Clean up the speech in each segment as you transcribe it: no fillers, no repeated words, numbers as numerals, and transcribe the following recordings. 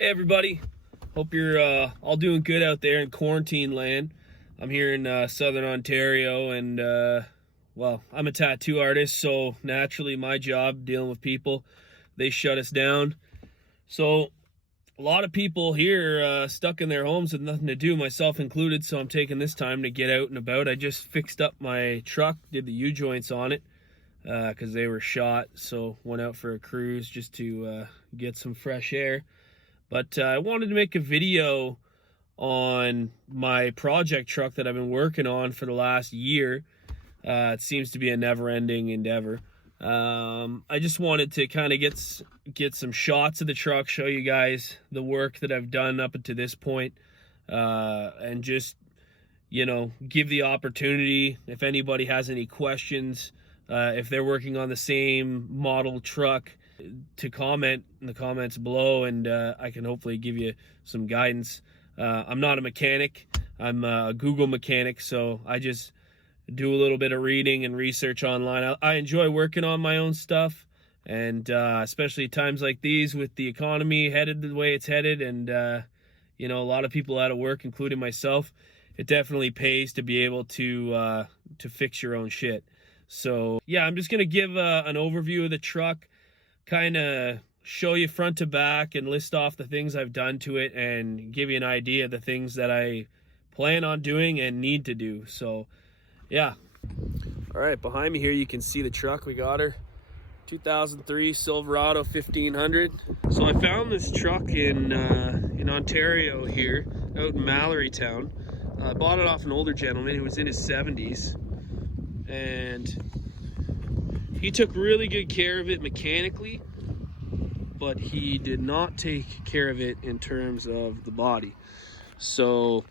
Hey everybody, hope you're all doing good out there in quarantine land. I'm here in southern Ontario, and well, I'm a tattoo artist, so naturally my job dealing with people, they shut us down. So a lot of people here stuck in their homes with nothing to do, myself included, so I'm taking this time to get out and about. I just fixed up my truck, did the U-joints on it because they were shot, so went out for a cruise just to get some fresh air. But I wanted to make a video on my project truck that I've been working on for the last year. It seems to be a never-ending endeavor. I just wanted to kind of get some shots of the truck, show you guys the work that I've done up to this point, and just, you know, give the opportunity if anybody has any questions, if they're working on the same model truck, to comment in the comments below, and I can hopefully give you some guidance. I'm not a mechanic, I'm a Google mechanic, so I just do a little bit of reading and research online. I enjoy working on my own stuff, and especially times like these with the economy headed the way it's headed, and you know, a lot of people out of work, including myself. It definitely pays to be able to fix your own shit. So yeah, I'm just gonna give an overview of the truck, kind of show you front to back and list off the things I've done to it and give you an idea of the things that I plan on doing and need to do. So yeah. All right, behind me here you can see the truck. We got her 2003 Silverado 1500. So I found this truck in Ontario here, out in Mallory Town. I bought it off an older gentleman who was in his 70s, and he took really good care of it mechanically, but he did not take care of it in terms of the body. So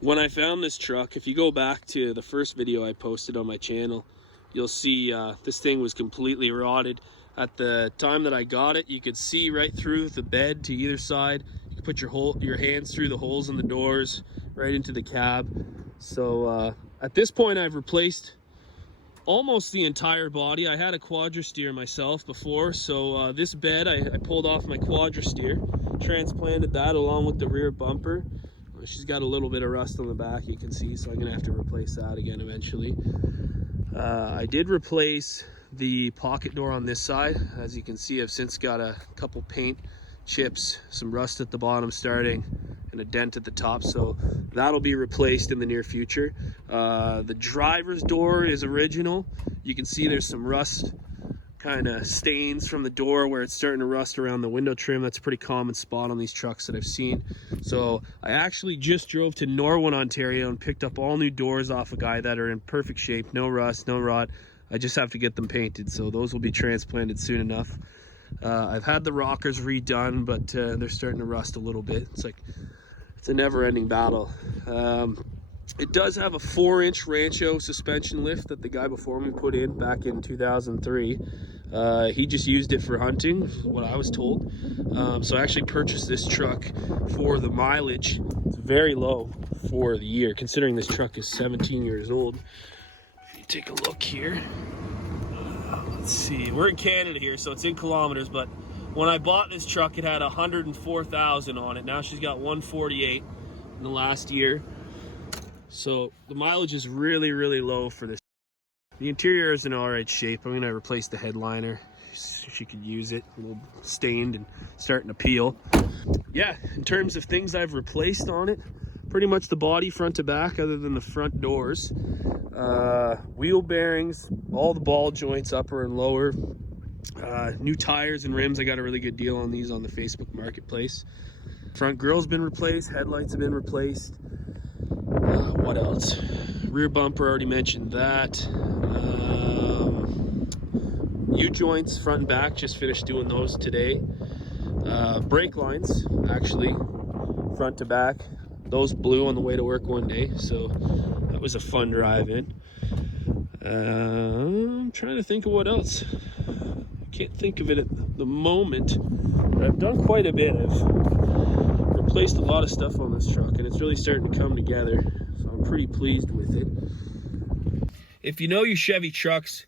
when I found this truck, if you go back to the first video I posted on my channel, you'll see this thing was completely rotted. At the time that I got it, you could see right through the bed to either side. You could put your hands through the holes in the doors, right into the cab. So at this point, I've replaced almost the entire body. I had a quadra-steer myself before, so this bed, I pulled off my quadra-steer, transplanted that along with the rear bumper. She's got a little bit of rust on the back, you can see, so I'm gonna have to replace that again eventually. I did replace the pocket door on this side. As you can see, I've since got a couple paint chips, some rust at the bottom starting, and a dent at the top, so that'll be replaced in the near future. The driver's door is original. You can see there's some rust kind of stains from the door where it's starting to rust around the window trim. That's a pretty common spot on these trucks that I've seen. So I actually just drove to Norwin, Ontario, and picked up all new doors off a guy that are in perfect shape, no rust, no rot. I just have to get them painted, so those will be transplanted soon enough. I've had the rockers redone, but they're starting to rust a little bit. It's a never-ending battle. It does have a 4-inch Rancho suspension lift that the guy before me put in back in 2003. He just used it for hunting, what I was told. So I actually purchased this truck for the mileage. It's very low for the year, considering this truck is 17 years old. If you take a look here, let's see, we're in Canada here, so it's in kilometers, but when I bought this truck, it had 104,000 on it. Now she's got 148 in the last year. So the mileage is really, really low for this. The interior is in all right shape. I'm gonna replace the headliner. She could use it, a little stained and starting to peel. Yeah, in terms of things I've replaced on it, pretty much the body front to back, other than the front doors. Wheel bearings, all the ball joints, upper and lower. New tires and rims. I got a really good deal on these on the Facebook Marketplace. Front grill's been replaced, headlights have been replaced. What else? Rear bumper, already mentioned that. U-joints, front and back, just finished doing those today. Brake lines, actually, front to back. Those blew on the way to work one day, so that was a fun drive in. I'm trying to think of what else. Can't think of it at the moment, but I've done quite a bit. I've replaced a lot of stuff on this truck, and it's really starting to come together, so I'm pretty pleased with it. If you know your Chevy trucks,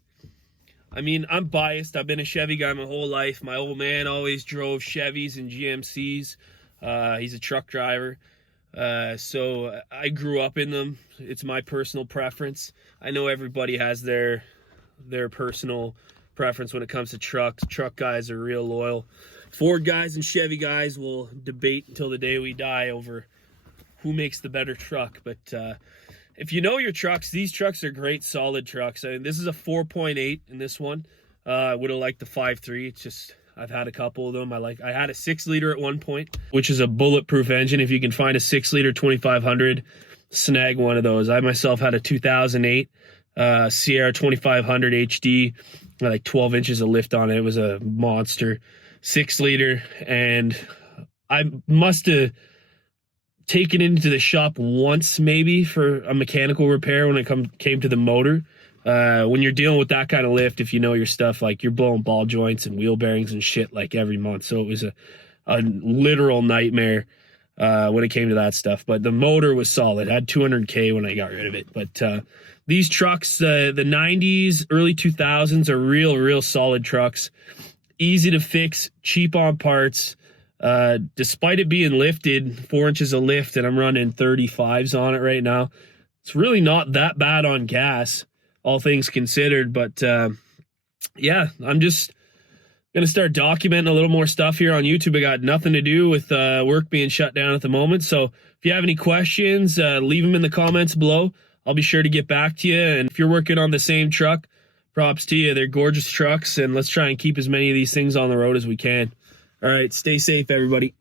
I mean, I'm biased. I've been a Chevy guy my whole life. My old man always drove Chevys and GMCs. He's a truck driver. So I grew up in them. It's my personal preference. I know everybody has their personal preference when it comes to trucks. Truck guys are real loyal. Ford guys and Chevy guys will debate until the day we die over who makes the better truck. But if you know your trucks, these trucks are great, solid trucks. I mean, this is a 4.8 in this one. I would have liked the 5.3. It's just, I've had a couple of them. I had a 6-liter at one point, which is a bulletproof engine. If you can find a 6-liter 2500, snag one of those. I myself had a 2008 Sierra 2500 HD, like 12 inches of lift on it. It was a monster 6-liter, and I must have taken it into the shop once maybe for a mechanical repair when it came to the motor. When you're dealing with that kind of lift, if you know your stuff, like you're blowing ball joints and wheel bearings and shit like every month. So it was a literal nightmare when it came to that stuff. But the motor was solid. I had 200K when I got rid of it. But these trucks, the 90s, early 2000s are real solid trucks. Easy to fix, cheap on parts. Despite it being lifted, 4 inches of lift, and I'm running 35s on it right now. It's really not that bad on gas, all things considered. But yeah, I'm just gonna start documenting a little more stuff here on YouTube. I got nothing to do with work being shut down at the moment. So if you have any questions, leave them in the comments below. I'll be sure to get back to you. And if you're working on the same truck, props to you. They're gorgeous trucks, and let's try and keep as many of these things on the road as we can. All right, stay safe, everybody.